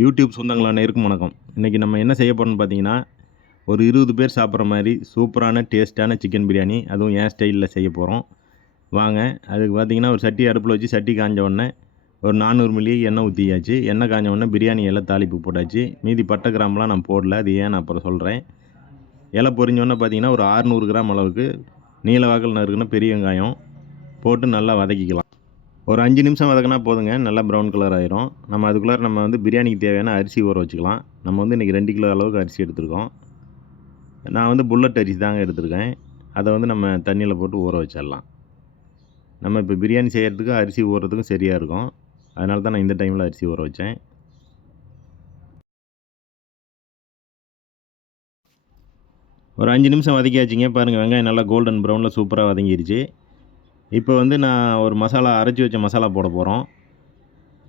YouTube சொந்தங்கள் இருக்கும் வணக்கம். இன்றைக்கி நம்ம என்ன செய்ய போகிறோம்னு பார்த்தீங்கன்னா ஒரு இருபது பேர் சாப்பிட்ற மாதிரி சூப்பரான டேஸ்ட்டான சிக்கன் பிரியாணி. அதுவும் என் ஸ்டைலில் செய்ய போகிறோம் வாங்க அதுக்கு பார்த்தீங்கன்னா ஒரு சட்டி அடுப்பில் வச்சு சட்டி காஞ்ச உடனே ஒரு நானூறு மில்லி எண்ணெய் ஊற்றியாச்சு எண்ணெய் காஞ்ச உடனே பிரியாணி எல்லாம் தாளிப்பு போட்டாச்சு. மீதி பட்டை கிராம்லாம் நான் போடல அது ஏன் நான் அப்புறம் சொல்கிறேன் இலை பொரிஞ்சோடனே பார்த்தீங்கன்னா ஒரு 600 கிராம் அளவுக்கு நீல வாக்கில் நறுக்குன்னு பெரிய வெங்காயம் போட்டு நல்லா வதக்கிக்கலாம். ஒரு அஞ்சு நிமிஷம் வதக்கினா போதுங்க நல்லா ப்ரௌன் கலர் ஆயிரும். நம்ம அதுக்குள்ளார நம்ம வந்து பிரியாணிக்கு தேவையான அரிசி ஊற வச்சுக்கலாம். நம்ம வந்து இன்றைக்கி ரெண்டு கிலோ அளவுக்கு அரிசி எடுத்திருக்கோம். நான் வந்து புல்லட் அரிசி தாங்க எடுத்திருக்கேன். அதை வந்து நம்ம தண்ணியில் போட்டு ஊற வச்சிடலாம். நம்ம இப்போ பிரியாணி செய்கிறதுக்கு அரிசி ஊறுறதுக்கும் சரியாக இருக்கும். அதனால தான் நான் இந்த டைமில் அரிசி ஊற வச்சேன். ஒரு அஞ்சு நிமிஷம் வதக்கியாச்சுங்க. பாருங்கள் வெங்காயம் நல்லா கோல்டன் ப்ரௌனில் சூப்பராக வதங்கிருச்சு. இப்போ வந்து நான் ஒரு மசாலா அரைச்சி வச்ச மசாலா போட போகிறோம்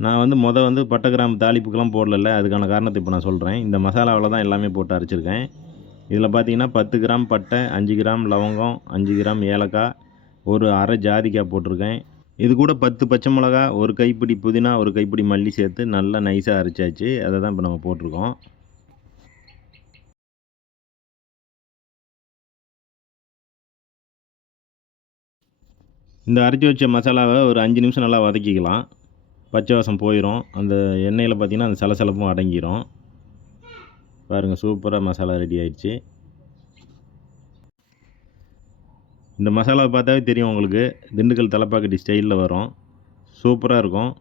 நான் வந்து மொதல் வந்து பட்டை கிராம்பு தாளிப்புக்கெல்லாம் போடல அதுக்கான காரணத்தை இப்போ நான் சொல்கிறேன் இந்த மசாலாவில் தான் எல்லாமே போட்டு அரைச்சிருக்கேன். இதில் பார்த்தீங்கன்னா பத்து கிராம் பட்டை அஞ்சு கிராம் லவங்கம் அஞ்சு கிராம் ஏலக்காய் ஒரு அரை ஜாதிக்காய் போட்டிருக்கேன். இது கூட பத்து பச்சை மிளகா ஒரு கைப்பிடி புதினா ஒரு கைப்பிடி மல்லி சேர்த்து நல்லா நைஸாக அரைச்சாச்சு. அதை தான் இப்போ நம்ம போட்டிருக்கோம். இந்த அரைச்சி வச்ச மசாலாவை ஒரு அஞ்சு நிமிஷம் நல்லா வதக்கிக்கலாம். பச்சை வாசம் போயிடும் அந்த எண்ணெயில் பார்த்தீங்கன்னா அந்த சலசலப்பும் அடங்கிடும் பாருங்கள் சூப்பராக மசாலா ரெடி ஆயிடுச்சு. இந்த மசாலாவை பார்த்தாவே தெரியும் உங்களுக்கு. திண்டுக்கல் தலைப்பாக்கட்டி ஸ்டைலில் வரும். சூப்பராக இருக்கும்.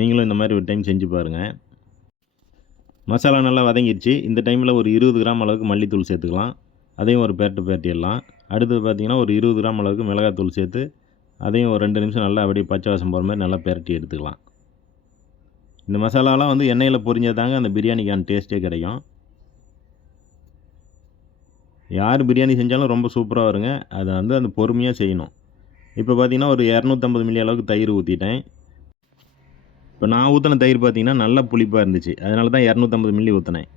நீங்களும் இந்த மாதிரி ஒரு டைம் செஞ்சு பாருங்கள் மசாலா நல்லா வதங்கிடுச்சு. இந்த டைமில் ஒரு இருபது கிராம் அளவுக்கு மல்லித்தூள் சேர்த்துக்கலாம். அதையும் ஒரு பேர்ட்டு பேரட்டிடலாம் அடுத்தது பார்த்திங்கன்னா ஒரு இருபது கிராம் அளவுக்கு மிளகாத்தூள் சேர்த்து அதையும் ஒரு ரெண்டு நிமிஷம் நல்லா அப்படியே பச்சை வாசம் போகிற மாதிரி நல்லா பெரட்டி எடுத்துக்கலாம். இந்த மசாலாலாம் வந்து எண்ணெயில் பொரிஞ்சதாங்க அந்த பிரியாணிக்கான டேஸ்ட்டே கிடைக்கும். யார் பிரியாணி செஞ்சாலும் ரொம்ப சூப்பராக வருங்க. அதை வந்து அந்த பொறுமையாக செய்யணும். இப்போ பார்த்தீங்கன்னா ஒரு இரநூத்தம்பது மில்லி அளவுக்கு தயிர் ஊற்றிட்டேன் இப்போ நான் ஊற்றின தயிர் பார்த்தீங்கன்னா நல்லா புளிப்பாக இருந்துச்சு. அதனால தான் இரநூத்தம்பது மில்லி ஊற்றினேன்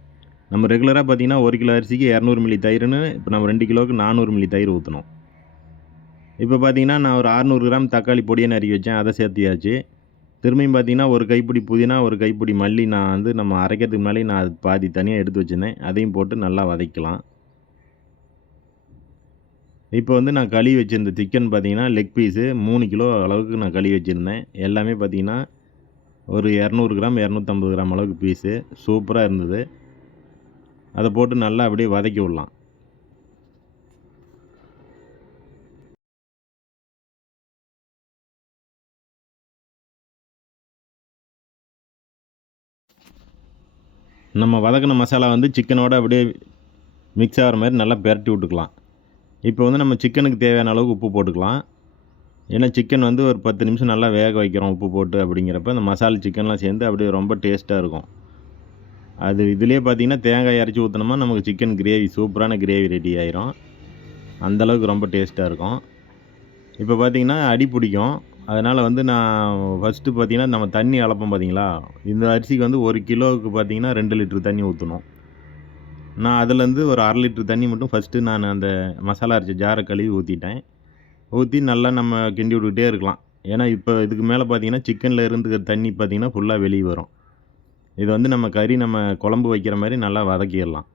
நம்ம ரெகுலராக பார்த்தீங்கன்னா ஒரு கிலோ அரிசிக்கு இரநூறு மில்லி தயிர்னு இப்போ நம்ம ரெண்டு கிலோவுக்கு நானூறு மில்லி தயிர் ஊற்றணும் இப்போ பார்த்தீங்கன்னா நான் ஒரு அறநூறு கிராம் தக்காளி பொடியை நறுக்கி வச்சேன். அதை சேர்த்தியாச்சு. திரும்பியும் பார்த்தீங்கன்னா ஒரு கைப்பிடி புதினா ஒரு கைப்பிடி மல்லி நான் வந்து நம்ம அரைக்கிறதுக்கு முன்னாடி நான் அது பாதி தனியாக எடுத்து வச்சுருந்தேன். அதையும் போட்டு நல்லா வதக்கலாம். இப்போ வந்து நான் கழுவி வச்சுருந்த சிக்கன் பார்த்தீங்கன்னா லெக் பீஸு மூணு கிலோ அளவுக்கு நான் கழுவி வச்சுருந்தேன். எல்லாமே பார்த்தீங்கன்னா ஒரு இரநூறு கிராம் இரநூத்தம்பது கிராம் அளவுக்கு பீஸு சூப்பராக இருந்தது. அதை போட்டு நல்லா அப்படியே வதக்கி விடலாம். நம்ம வதக்கின மசாலா வந்து சிக்கனோட அப்படியே மிக்ஸ் ஆகிற மாதிரி நல்லா பெரட்டி விட்டுக்கலாம். இப்போ வந்து நம்ம சிக்கனுக்கு தேவையான அளவுக்கு உப்பு போட்டுக்கலாம். ஏன்னா சிக்கன் வந்து ஒரு பத்து நிமிஷம் நல்லா வேக வைக்கிறோம் உப்பு போட்டு அப்படிங்கிறப்ப அந்த மசாலா சிக்கன்லாம் சேர்ந்து அப்படியே ரொம்ப டேஸ்ட்டாக இருக்கும். அது இதுலேயே பார்த்தீங்கன்னா தேங்காய் அரைச்சி ஊற்றினோமா நமக்கு சிக்கன் கிரேவி சூப்பரான கிரேவி ரெடி ஆயிரும். அந்தளவுக்கு ரொம்ப டேஸ்ட்டாக இருக்கும். இப்போ பார்த்திங்கன்னா அடி பிடிக்கும். அதனால் வந்து நான் ஃபஸ்ட்டு பார்த்தீங்கன்னா நம்ம தண்ணி அளப்போம் பார்த்தீங்களா? இந்த அரிசிக்கு வந்து ஒரு கிலோவுக்கு பார்த்தீங்கன்னா ரெண்டு லிட்ரு தண்ணி ஊற்றணும் நான் அதுலேருந்து ஒரு அரை லிட்ரு தண்ணி மட்டும் ஃபஸ்ட்டு நான் அந்த மசாலா அரைச்ச ஜாரை கழுவி ஊற்றிட்டேன் ஊற்றி நல்லா நம்ம கிண்டி விட்டுக்கிட்டே இருக்கலாம். ஏன்னா இப்போ இதுக்கு மேலே பார்த்தீங்கன்னா சிக்கனில் இருந்து தண்ணி பார்த்தீங்கன்னா ஃபுல்லாக வெளியே வரும். இது வந்து நம்ம கறி நம்ம குழம்பு வைக்கிற மாதிரி நல்லா வதக்கிடலாம்.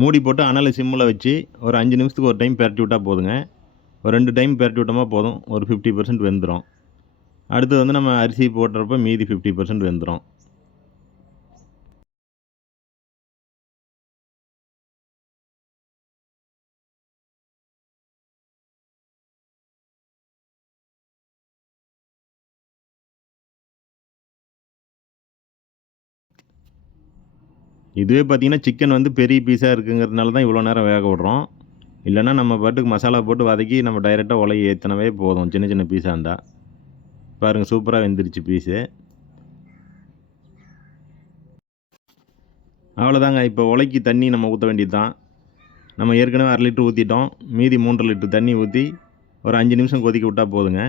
மூடி போட்டு அனலை சிம்மில் வச்சு ஒரு அஞ்சு நிமிஷத்துக்கு ஒரு டைம் பெரட்டி விட்டால் போதுங்க. ஒரு ரெண்டு டைம் பெரட்டி விட்டோமா போதும். ஒரு ஃபிஃப்டி பர்சன்ட் வெந்துடும் அடுத்து வந்து நம்ம அரிசி போடுறப்ப மீதி ஃபிஃப்டி பர்சன்ட் வெந்துடும் இதுவே பார்த்தீங்கன்னா சிக்கன் வந்து பெரிய பீஸாக இருக்குங்கிறதுனால தான் இவ்வளோ நேரம் வேக விட்றோம். இல்லைன்னா நம்ம பாட்டுக்கு மசாலா போட்டு வதக்கி நம்ம டைரெக்டாக உலையை ஏற்றினவே போதும். சின்ன சின்ன பீஸாக இருந்தால் பாருங்கள் சூப்பராக வெந்துருச்சு பீஸு அவ்வளோதாங்க இப்போ உலைக்கு தண்ணி நம்ம ஊற்ற வேண்டியது தான் நம்ம ஏற்கனவே அரை லிட்டர் ஊற்றிட்டோம் மீதி மூன்றரை லிட்டர் தண்ணி ஊற்றி ஒரு அஞ்சு நிமிஷம் கொதிக்க விட்டால் போதுங்க.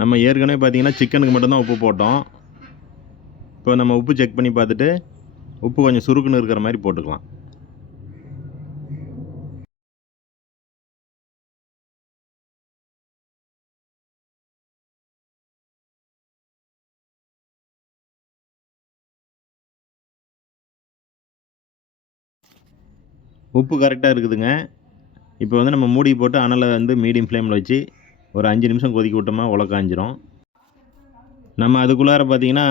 நம்ம ஏற்கனவே பார்த்திங்கன்னா சிக்கனுக்கு மட்டும்தான் உப்பு போட்டோம். இப்போ நம்ம உப்பு செக் பண்ணி பார்த்துட்டு உப்பு கொஞ்சம் சுருக்குன்னு இருக்கிற மாதிரி போட்டுக்கலாம். உப்பு கரெக்டாக இருக்குதுங்க. இப்போ வந்து நம்ம மூடி போட்டு அனலை வந்து மீடியம் ஃப்ளேமில் வச்சு ஒரு அஞ்சு நிமிஷம் கொதிக்க விட்டோமா உலக்காஞ்சிரும் நம்ம அதுக்குள்ளார பார்த்தீங்கன்னா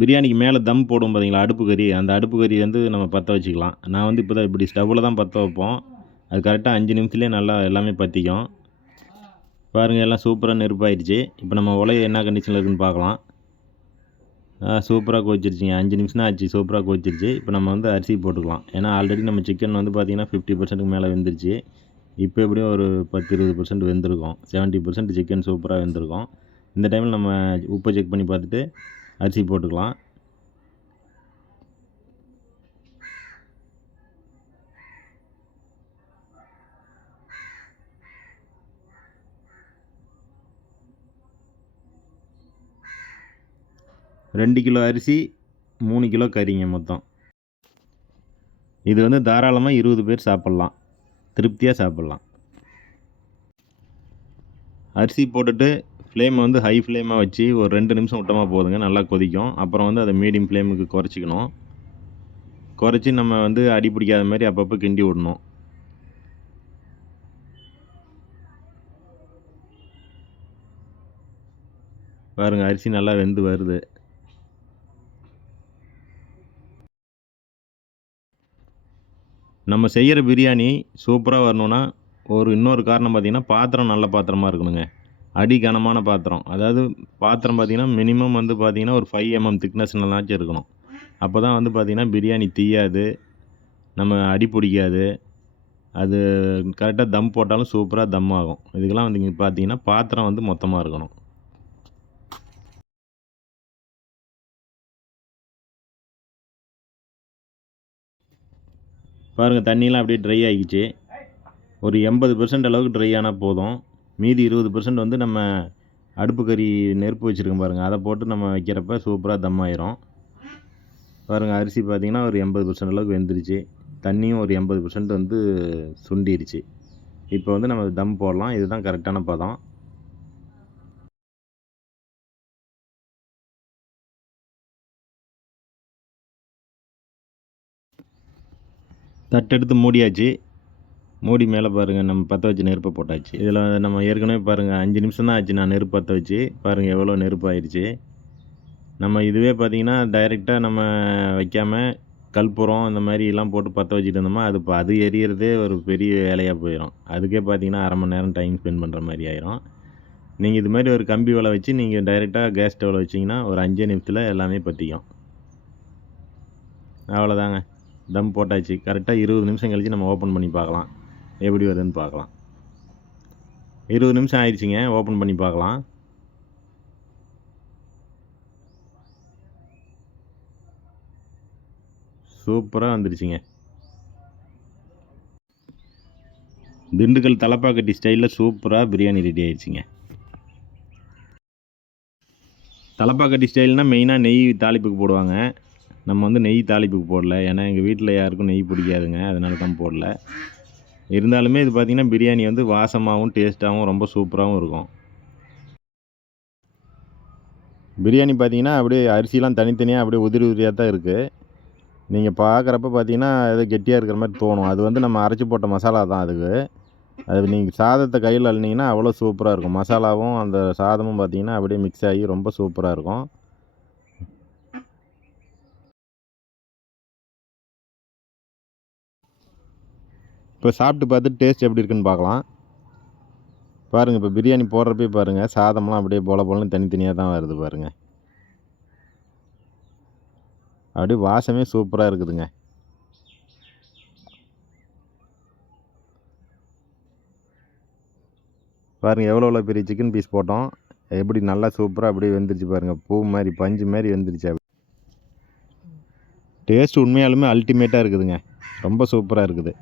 பிரியாணிக்கு மேலே தம் போடும் பார்த்தீங்களா அடுப்பு கறி. அந்த அடுப்பு கறி வந்து நம்ம பற்ற வச்சுக்கலாம். நான் வந்து இப்போ தான் இப்படி ஸ்டவ்வில் தான் பற்ற வைப்போம். அது கரெக்டாக அஞ்சு நிமிஷத்துலேயே நல்லா எல்லாமே பற்றிக்கும் பாருங்கள் எல்லாம் சூப்பராக நெருப்பாயிடுச்சு. இப்போ நம்ம உலைய என்ன கண்டிஷனில் இருக்குன்னு பார்க்கலாம். சூப்பராக கொதிச்சிருச்சிங்க அஞ்சு நிமிஷம் தான் ஆச்சு சூப்பராக கொதிச்சிருச்சு இப்போ நம்ம வந்து அரிசி போட்டுக்கலாம். ஏன்னா ஆல்ரெடி நம்ம சிக்கன் வந்து பார்த்திங்கன்னா ஃபிஃப்டி பர்சன்ட்டுக்கு மேலே வெந்துருச்சு. இப்போ எப்படியும் ஒரு பத்து இருபது பர்சன்ட் வெந்திருக்கும். செவன்ட்டி பர்சன்ட் சிக்கன் சூப்பராக வெந்திருக்கும். இந்த டைமில் நம்ம உப்பை செக் பண்ணி பார்த்துட்டு அரிசி போட்டுக்கலாம். ரெண்டு கிலோ அரிசி மூணு கிலோ கறிங்க மொத்தம். இது வந்து தாராளமாக இருபது பேர் சாப்பிட்லாம். திருப்தியாக சாப்பிட்லாம். அரிசி போட்டுட்டு ஃப்ளேமை வந்து ஹை ஃப்ளேமாக வச்சு ஒரு ரெண்டு நிமிஷம் விட்டமாக போதுங்க நல்லா கொதிக்கும். அப்புறம் வந்து அதை மீடியம் ஃப்ளேமுக்கு குறைச்சிக்கணும். குறைச்சி நம்ம வந்து அடி பிடிக்காத மாதிரி அப்பப்போ கிண்டி விடணும். பாருங்கள் அரிசி நல்லா வெந்து வருது. நம்ம செய்கிற பிரியாணி சூப்பராக வரணுன்னா ஒரு இன்னொரு காரணம் பார்த்திங்கன்னா பாத்திரம் நல்ல பாத்திரமா இருக்கணுங்க. அடி கனமான பாத்திரம். அதாவது பாத்திரம் பார்த்திங்கன்னா மினிமம் வந்து பார்த்திங்கன்னா ஒரு ஃபைவ் எம்எம் திக்னஸ்னாச்சும் இருக்கணும். அப்போ தான் வந்து பார்த்திங்கன்னா பிரியாணி தீயாது. நம்ம அடி பிடிக்காது. அது கரெக்டாக தம் போட்டாலும் சூப்பராக தம் ஆகும். இதுக்கெல்லாம் வந்து பார்த்திங்கன்னா பார்த்தீங்கன்னா பாத்திரம் வந்து மொத்தமாக இருக்கணும். பாருங்கள் தண்ணியெலாம் அப்படியே ட்ரை ஆகிடுச்சு ஒரு எண்பது பர்சன்ட் அளவுக்கு ட்ரை ஆனால் போதும். மீதி இருபது பர்சன்ட் வந்து நம்ம அடுப்பு கறி நெருப்பு வச்சுருக்கோம் பாருங்கள் அதை போட்டு நம்ம வைக்கிறப்ப சூப்பராக தம் ஆயிரும். பாருங்கள் அரிசி பார்த்திங்கன்னா ஒரு எண்பது பர்சன்ட் அளவுக்கு வெந்துருச்சு. தண்ணியும் ஒரு எண்பது பர்சன்ட் வந்து சுண்டிருச்சு. இப்போ வந்து நம்ம தம் போடலாம். இதுதான் கரெக்டான பதம். தட்டெடுத்து மூடியாச்சு. மூடி மேலே பாருங்கள் நம்ம பற்ற வச்சு நெருப்பை போட்டாச்சு. இதில் நம்ம ஏற்கனவே பாருங்கள் அஞ்சு நிமிஷம் தான் ஆச்சு நான் நெருப்பு பற்ற வச்சு. பாருங்கள் எவ்வளோ நெருப்பு ஆயிடுச்சு நம்ம இதுவே பார்த்திங்கன்னா டைரெக்டாக நம்ம வைக்காமல் கற்பூரம் இந்த மாதிரி எல்லாம் போட்டு பற்ற வச்சுட்டு இருந்தோமா அது இப்போ அது எரியறதே ஒரு பெரிய வேலையாக போயிடும் அதுக்கே பார்த்தீங்கன்னா அரை மணி நேரம் டைம் ஸ்பெண்ட் பண்ணுற மாதிரி ஆயிரும். நீங்கள் இது மாதிரி ஒரு கம்பி வலை வச்சு நீங்கள் டைரெக்டாக கேஸ் ஸ்டவ்வில் வச்சிங்கன்னா ஒரு அஞ்சே நிமிஷத்தில் எல்லாமே பற்றிக்கும் அவ்வளோதாங்க தம் போட்டாச்சு. கரெக்டாக இருபது நிமிஷம் கழித்து நம்ம ஓப்பன் பண்ணி பார்க்கலாம். எப்படி வருதுன்னு பார்க்கலாம். இருபது நிமிஷம் ஆயிடுச்சுங்க. ஓப்பன் பண்ணி பார்க்கலாம். சூப்பராக வந்துருச்சுங்க. திண்டுக்கல் தலப்பாக்கட்டி ஸ்டைலில் சூப்பராக பிரியாணி ரெடி ஆயிடுச்சுங்க. தலப்பாக்கட்டி ஸ்டைல்னால் மெயினாக நெய் தாளிப்புக்கு போடுவாங்க. நம்ம வந்து நெய் தாளிப்புக்கு போடல. ஏன்னா எங்கள் வீட்டில் யாருக்கும் நெய் பிடிக்காதுங்க. அதனால தான் போடல. இருந்தாலுமே இது பார்த்திங்கன்னா பிரியாணி வந்து வாசமாகவும் டேஸ்ட்டாகவும் ரொம்ப சூப்பராகவும் இருக்கும். பிரியாணி பார்த்தீங்கன்னா அப்படியே அரிசிலாம் தனித்தனியாக அப்படியே உதிரி உதிரியாக தான் இருக்குது நீங்கள் பார்க்குறப்ப பார்த்தீங்கன்னா ஏதோ கெட்டியாக இருக்கிற மாதிரி தோணும். அது வந்து நம்ம அரைச்சி போட்ட மசாலா தான் அதுக்கு. அது நீங்கள் சாதத்தை கையில் அள்ளினீங்கன்னா அவ்வளோ சூப்பராக இருக்கும். மசாலாவும் அந்த சாதமும் பார்த்தீங்கன்னா அப்படியே மிக்ஸ் ஆகி ரொம்ப சூப்பராக இருக்கும். இப்போ சாப்பிட்டு பார்த்து டேஸ்ட் எப்படி இருக்குன்னு பார்க்கலாம். பாருங்கள் இப்போ பிரியாணி போடுறப்பே பாருங்கள் சாதம்லாம் அப்படியே போல போலன்னு தனித்தனியாக தான் வருது பாருங்கள் அப்படியே வாசமே சூப்பராக இருக்குதுங்க. பாருங்கள் எவ்வளோ எவ்வளோ பெரிய சிக்கன் பீஸ் போட்டோம். எப்படி நல்லா சூப்பராக அப்படியே வெந்துருச்சு பாருங்கள் பூ மாதிரி பஞ்சு மாதிரி வெந்துருச்சு அப்படி. டேஸ்ட் உண்மையாலுமே அல்டிமேட்டாக இருக்குதுங்க. ரொம்ப சூப்பராக இருக்குது.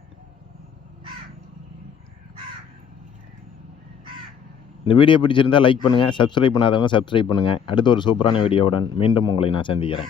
இந்த வீடியோ பிடிச்சிருந்தால் லைக் பண்ணுங்கள் சப்ஸ்கிரைப் பண்ணாதவங்க சப்ஸ்கிரைப் பண்ணுங்கள் அடுத்து ஒரு சூப்பரான வீடியோவுடன் மீண்டும் உங்களை நான் சந்திக்கிறேன்.